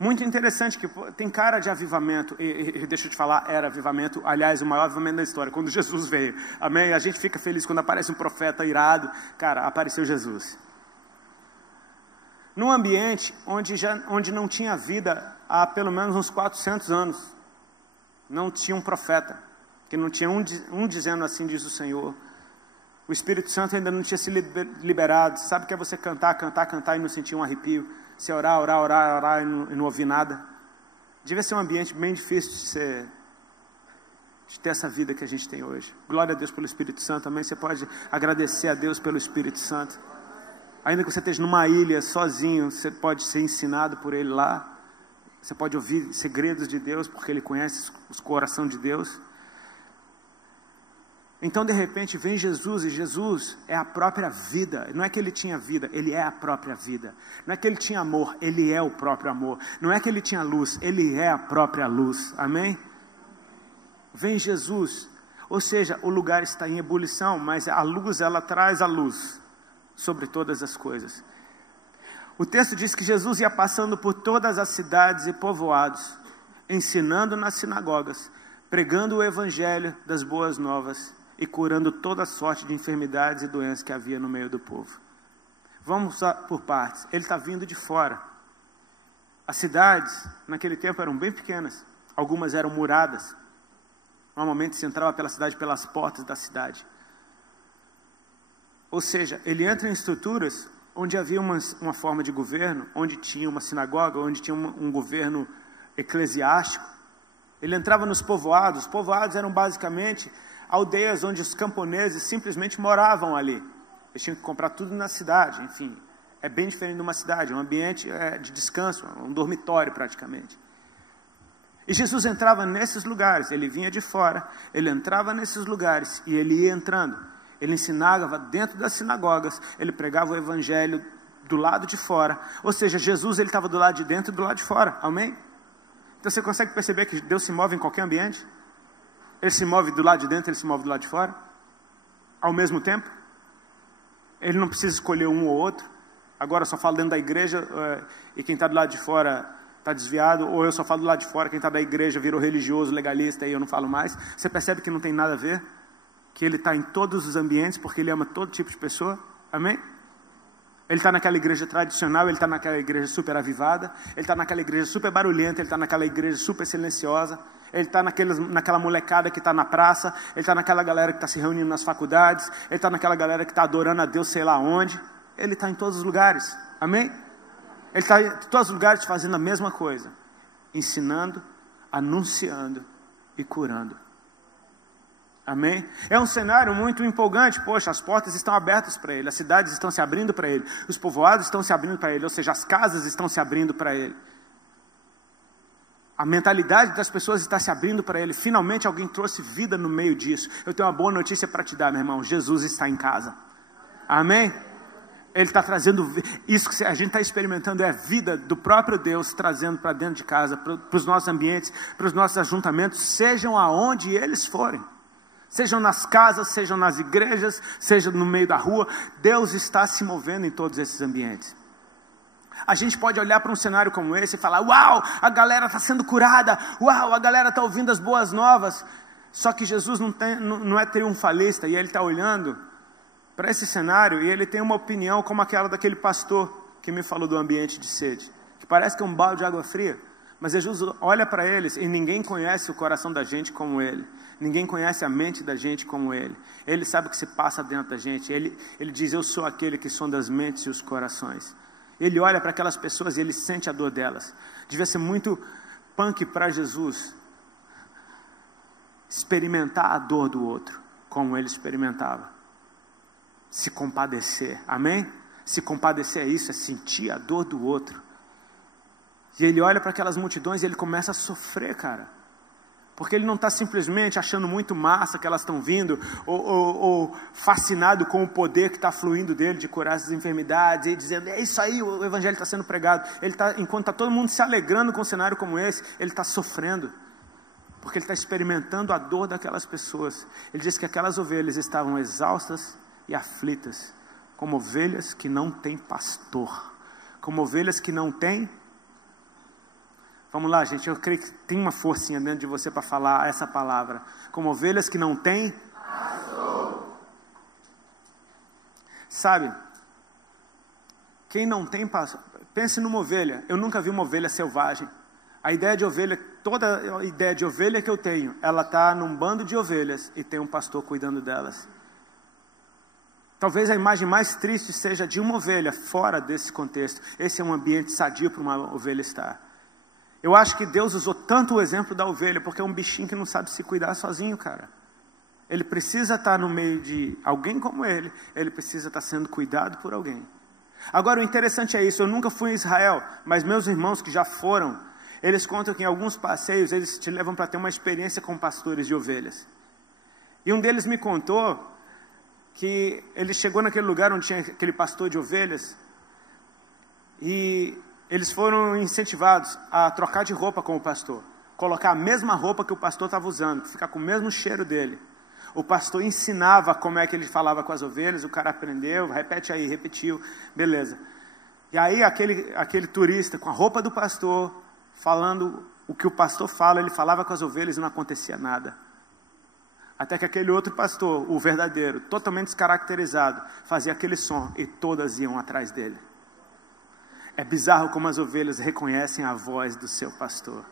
Muito interessante, que tem cara de avivamento, e deixa eu te falar, era avivamento, aliás, o maior avivamento da história, quando Jesus veio, amém? A gente fica feliz quando aparece um profeta irado, cara, apareceu Jesus. Num ambiente onde não tinha vida há pelo menos uns 400 anos, não tinha um profeta, que não tinha um dizendo assim, diz o Senhor. O Espírito Santo ainda não tinha se liberado. Sabe o que é você cantar e não sentir um arrepio? Você orar e não ouvir nada. Devia ser um ambiente bem difícil de ter essa vida que a gente tem hoje. Glória a Deus pelo Espírito Santo também. Você pode agradecer a Deus pelo Espírito Santo. Ainda que você esteja numa ilha sozinho, você pode ser ensinado por Ele lá. Você pode ouvir segredos de Deus, porque Ele conhece o coração de Deus. Então, de repente, vem Jesus, e Jesus é a própria vida. Não é que Ele tinha vida, Ele é a própria vida. Não é que Ele tinha amor, Ele é o próprio amor. Não é que Ele tinha luz, Ele é a própria luz. Amém? Vem Jesus, ou seja, o lugar está em ebulição, mas a luz, ela traz a luz sobre todas as coisas. O texto diz que Jesus ia passando por todas as cidades e povoados, ensinando nas sinagogas, pregando o evangelho das boas novas, e curando toda sorte de enfermidades e doenças que havia no meio do povo. Vamos por partes. Ele está vindo de fora. As cidades, naquele tempo, eram bem pequenas. Algumas eram muradas. Normalmente se entrava pela cidade pelas portas da cidade. Ou seja, ele entra em estruturas onde havia uma forma de governo, onde tinha uma sinagoga, onde tinha um governo eclesiástico. Ele entrava nos povoados. Os povoados eram basicamente aldeias onde os camponeses simplesmente moravam ali. Eles tinham que comprar tudo na cidade, enfim. É bem diferente de uma cidade, é um ambiente de descanso, um dormitório praticamente. E Jesus entrava nesses lugares, ele vinha de fora, ele entrava nesses lugares e ele ia entrando. Ele ensinava dentro das sinagogas, ele pregava o evangelho do lado de fora. Ou seja, Jesus ele estava do lado de dentro e do lado de fora, amém? Então você consegue perceber que Deus se move em qualquer ambiente? Ele se move do lado de dentro, ele se move do lado de fora, ao mesmo tempo. Ele não precisa escolher um ou outro. Agora eu só falo dentro da igreja, e quem está do lado de fora está desviado, ou eu só falo do lado de fora, quem está da igreja virou religioso, legalista, e eu não falo mais. Você percebe que não tem nada a ver? Que ele está em todos os ambientes, porque ele ama todo tipo de pessoa, amém? Ele está naquela igreja tradicional, ele está naquela igreja super avivada, ele está naquela igreja super barulhenta, ele está naquela igreja super silenciosa, ele está naquela molecada que está na praça, ele está naquela galera que está se reunindo nas faculdades, ele está naquela galera que está adorando a Deus sei lá onde. Ele está em todos os lugares, amém? Ele está em todos os lugares fazendo a mesma coisa, ensinando, anunciando e curando. Amém? É um cenário muito empolgante. Poxa, as portas estão abertas para ele, as cidades estão se abrindo para ele, os povoados estão se abrindo para ele, ou seja, as casas estão se abrindo para ele. A mentalidade das pessoas está se abrindo para ele. Finalmente alguém trouxe vida no meio disso. Eu tenho uma boa notícia para te dar, meu irmão. Jesus está em casa. Amém? Ele está trazendo, isso que a gente está experimentando é a vida do próprio Deus, trazendo para dentro de casa, para os nossos ambientes, para os nossos ajuntamentos, sejam aonde eles forem. Sejam nas casas, sejam nas igrejas, seja no meio da rua, Deus está se movendo em todos esses ambientes. A gente pode olhar para um cenário como esse e falar, uau, a galera está sendo curada, uau, a galera está ouvindo as boas novas. Só que Jesus não é triunfalista, e ele está olhando para esse cenário e ele tem uma opinião como aquela daquele pastor que me falou do ambiente de sede, que parece que é um balde de água fria. Mas Jesus olha para eles e ninguém conhece o coração da gente como ele. Ninguém conhece a mente da gente como ele. Ele sabe o que se passa dentro da gente. Ele diz, eu sou aquele que sonda as mentes e os corações. Ele olha para aquelas pessoas e ele sente a dor delas. Devia ser muito punk para Jesus experimentar a dor do outro, como ele experimentava. Se compadecer, amém? Se compadecer é isso, é sentir a dor do outro. E ele olha para aquelas multidões e ele começa a sofrer, cara. Porque ele não está simplesmente achando muito massa que elas estão vindo, ou fascinado com o poder que está fluindo dele de curar essas enfermidades, e dizendo, é isso aí, o evangelho está sendo pregado. Enquanto está todo mundo se alegrando com um cenário como esse, ele está sofrendo. Porque ele está experimentando a dor daquelas pessoas. Ele diz que aquelas ovelhas estavam exaustas e aflitas, como ovelhas que não têm pastor, como ovelhas que não têm Vamos lá, gente, eu creio que tem uma forcinha dentro de você para falar essa palavra. Como ovelhas que não têm pastor. Sabe, quem não tem pastor, pense numa ovelha. Eu nunca vi uma ovelha selvagem. A ideia de ovelha, toda a ideia de ovelha que eu tenho, ela está num bando de ovelhas e tem um pastor cuidando delas. Talvez a imagem mais triste seja de uma ovelha fora desse contexto. Esse é um ambiente sadio para uma ovelha estar. Eu acho que Deus usou tanto o exemplo da ovelha, porque é um bichinho que não sabe se cuidar sozinho, cara. Ele precisa estar no meio de alguém como ele precisa estar sendo cuidado por alguém. Agora, o interessante é isso, eu nunca fui em Israel, mas meus irmãos que já foram, eles contam que em alguns passeios, eles te levam para ter uma experiência com pastores de ovelhas. E um deles me contou que ele chegou naquele lugar onde tinha aquele pastor de ovelhas, e eles foram incentivados a trocar de roupa com o pastor, colocar a mesma roupa que o pastor estava usando, ficar com o mesmo cheiro dele. O pastor ensinava como é que ele falava com as ovelhas, o cara aprendeu, repete aí, repetiu, beleza. E aí aquele turista com a roupa do pastor, falando o que o pastor fala, ele falava com as ovelhas e não acontecia nada. Até que aquele outro pastor, o verdadeiro, totalmente descaracterizado, fazia aquele som e todas iam atrás dele. É bizarro como as ovelhas reconhecem a voz do seu pastor.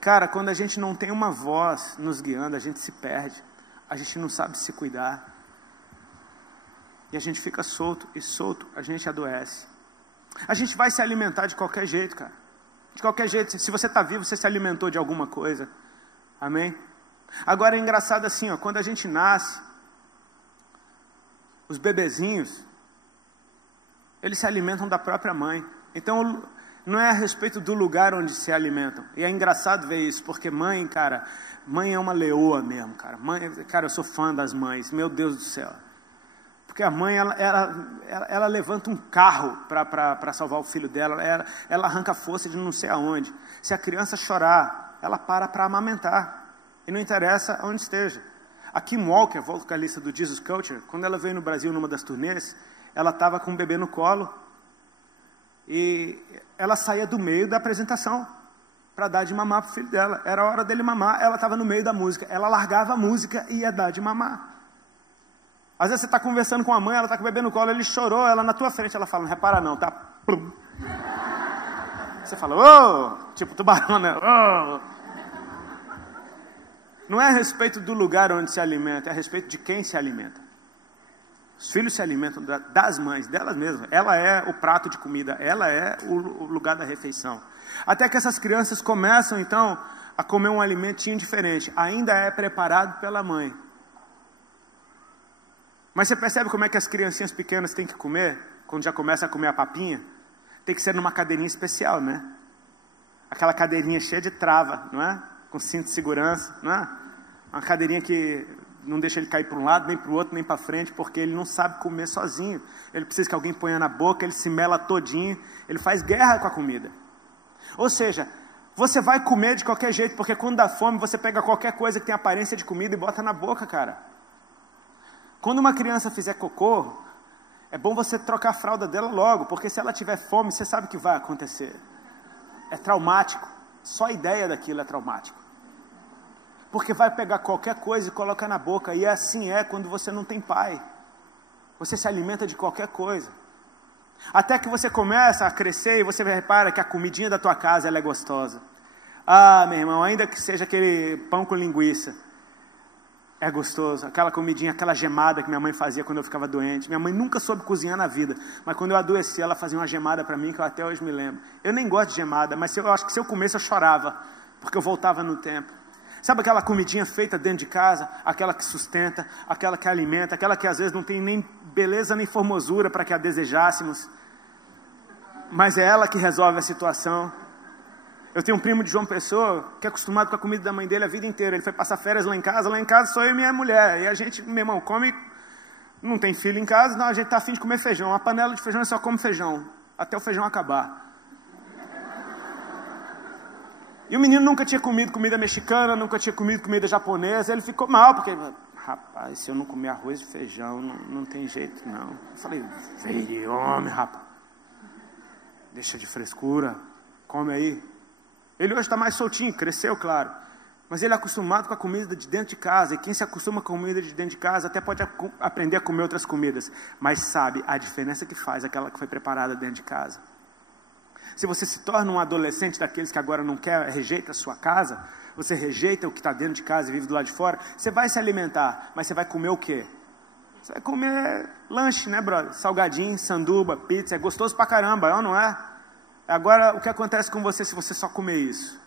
Cara, quando a gente não tem uma voz nos guiando, a gente se perde. A gente não sabe se cuidar. E a gente fica solto, a gente adoece. A gente vai se alimentar de qualquer jeito, cara. De qualquer jeito, se você está vivo, você se alimentou de alguma coisa. Amém? Agora é engraçado assim, ó, quando a gente nasce, os bebezinhos, eles se alimentam da própria mãe. Então, não é a respeito do lugar onde se alimentam. E é engraçado ver isso, porque mãe, cara, mãe é uma leoa mesmo, cara. Mãe, cara, eu sou fã das mães, meu Deus do céu. Porque a mãe, ela levanta um carro para salvar o filho dela, ela arranca força de não sei aonde. Se a criança chorar, ela para amamentar. E não interessa onde esteja. A Kim Walker, vocalista do Jesus Culture, quando ela veio no Brasil numa das turnês, ela estava com um bebê no colo. E ela saía do meio da apresentação para dar de mamar para o filho dela. Era a hora dele mamar, ela estava no meio da música. Ela largava a música e ia dar de mamar. Às vezes você está conversando com a mãe, ela está com o bebê no colo, ele chorou, ela na tua frente, ela fala, não repara não, tá? Plum. Você fala, ô, tipo tubarão, né? Ô. Não é a respeito do lugar onde se alimenta, é a respeito de quem se alimenta. Os filhos se alimentam das mães, delas mesmas. Ela é o prato de comida, ela é o lugar da refeição. Até que essas crianças começam, então, a comer um alimentinho diferente. Ainda é preparado pela mãe. Mas você percebe como é que as criancinhas pequenas têm que comer? Quando já começa a comer a papinha? Tem que ser numa cadeirinha especial, né? Aquela cadeirinha cheia de trava, não é? Com cinto de segurança, não é? Uma cadeirinha que não deixa ele cair para um lado, nem para o outro, nem para frente, porque ele não sabe comer sozinho. Ele precisa que alguém ponha na boca, ele se mela todinho, ele faz guerra com a comida. Ou seja, você vai comer de qualquer jeito, porque quando dá fome, você pega qualquer coisa que tem aparência de comida e bota na boca, cara. Quando uma criança fizer cocô, é bom você trocar a fralda dela logo, porque se ela tiver fome, você sabe o que vai acontecer. É traumático. Só a ideia daquilo é traumático. Porque vai pegar qualquer coisa e colocar na boca. E assim é quando você não tem pai. Você se alimenta de qualquer coisa. Até que você começa a crescer e você repara que a comidinha da tua casa ela é gostosa. Ah, meu irmão, ainda que seja aquele pão com linguiça. É gostoso. Aquela comidinha, aquela gemada que minha mãe fazia quando eu ficava doente. Minha mãe nunca soube cozinhar na vida. Mas quando eu adoeci, ela fazia uma gemada para mim que eu até hoje me lembro. Eu nem gosto de gemada, mas eu acho que se eu comesse eu chorava. Porque eu voltava no tempo. Sabe aquela comidinha feita dentro de casa? Aquela que sustenta, aquela que alimenta, aquela que às vezes não tem nem beleza nem formosura para que a desejássemos. Mas é ela que resolve a situação. Eu tenho um primo de João Pessoa que é acostumado com a comida da mãe dele a vida inteira. Ele foi passar férias lá em casa sou eu e minha mulher. E a gente, meu irmão, come, não tem filho em casa, não, a gente está afim de comer feijão. Uma panela de feijão e só come feijão, até o feijão acabar. E o menino nunca tinha comido comida mexicana, nunca tinha comido comida japonesa. Ele ficou mal, porque, rapaz, se eu não comer arroz e feijão, não tem jeito, não. Eu falei, veio homem, rapaz. Deixa de frescura, come aí. Ele hoje está mais soltinho, cresceu, claro. Mas ele é acostumado com a comida de dentro de casa. E quem se acostuma com a comida de dentro de casa até pode aprender a comer outras comidas. Mas sabe a diferença que faz aquela que foi preparada dentro de casa. Se você se torna um adolescente daqueles que agora não quer, rejeita a sua casa, você rejeita o que está dentro de casa e vive do lado de fora, você vai se alimentar, mas você vai comer o quê? Você vai comer lanche, né, brother? Salgadinho, sanduba, pizza, é gostoso pra caramba, é ou não é? Agora, o que acontece com você se você só comer isso?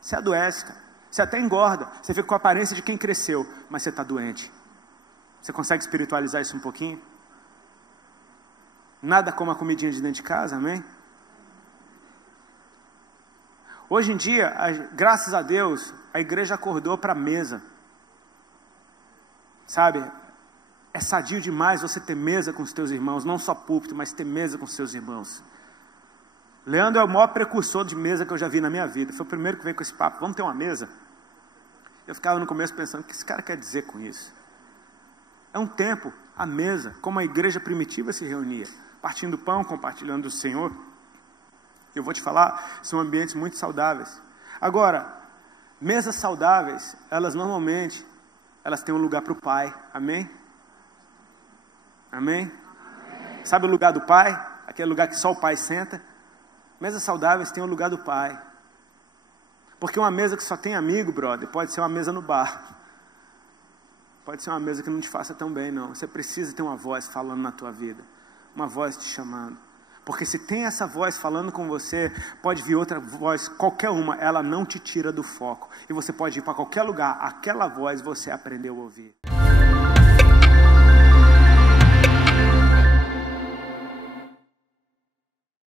Você adoece, cara. Você até engorda, você fica com a aparência de quem cresceu, mas você está doente. Você consegue espiritualizar isso um pouquinho? Nada como a comidinha de dentro de casa, amém? Hoje em dia, graças a Deus, a igreja acordou para a mesa. Sabe? É sadio demais você ter mesa com os teus irmãos, não só púlpito, mas ter mesa com os seus irmãos. Leandro é o maior precursor de mesa que eu já vi na minha vida. Foi o primeiro que veio com esse papo. Vamos ter uma mesa? Eu ficava no começo pensando, o que esse cara quer dizer com isso? É um tempo, a mesa, como a igreja primitiva se reunia. Partindo do pão, compartilhando do Senhor. Eu vou te falar, são ambientes muito saudáveis. Agora, mesas saudáveis, elas normalmente, elas têm um lugar para o pai. Amém? Amém? Amém? Sabe o lugar do pai? Aquele lugar que só o pai senta? Mesas saudáveis têm o lugar do pai. Porque uma mesa que só tem amigo, brother, pode ser uma mesa no bar. Pode ser uma mesa que não te faça tão bem, não. Você precisa ter uma voz falando na tua vida. Uma voz te chamando. Porque se tem essa voz falando com você, pode vir outra voz, qualquer uma, ela não te tira do foco. E você pode ir para qualquer lugar, aquela voz você aprendeu a ouvir.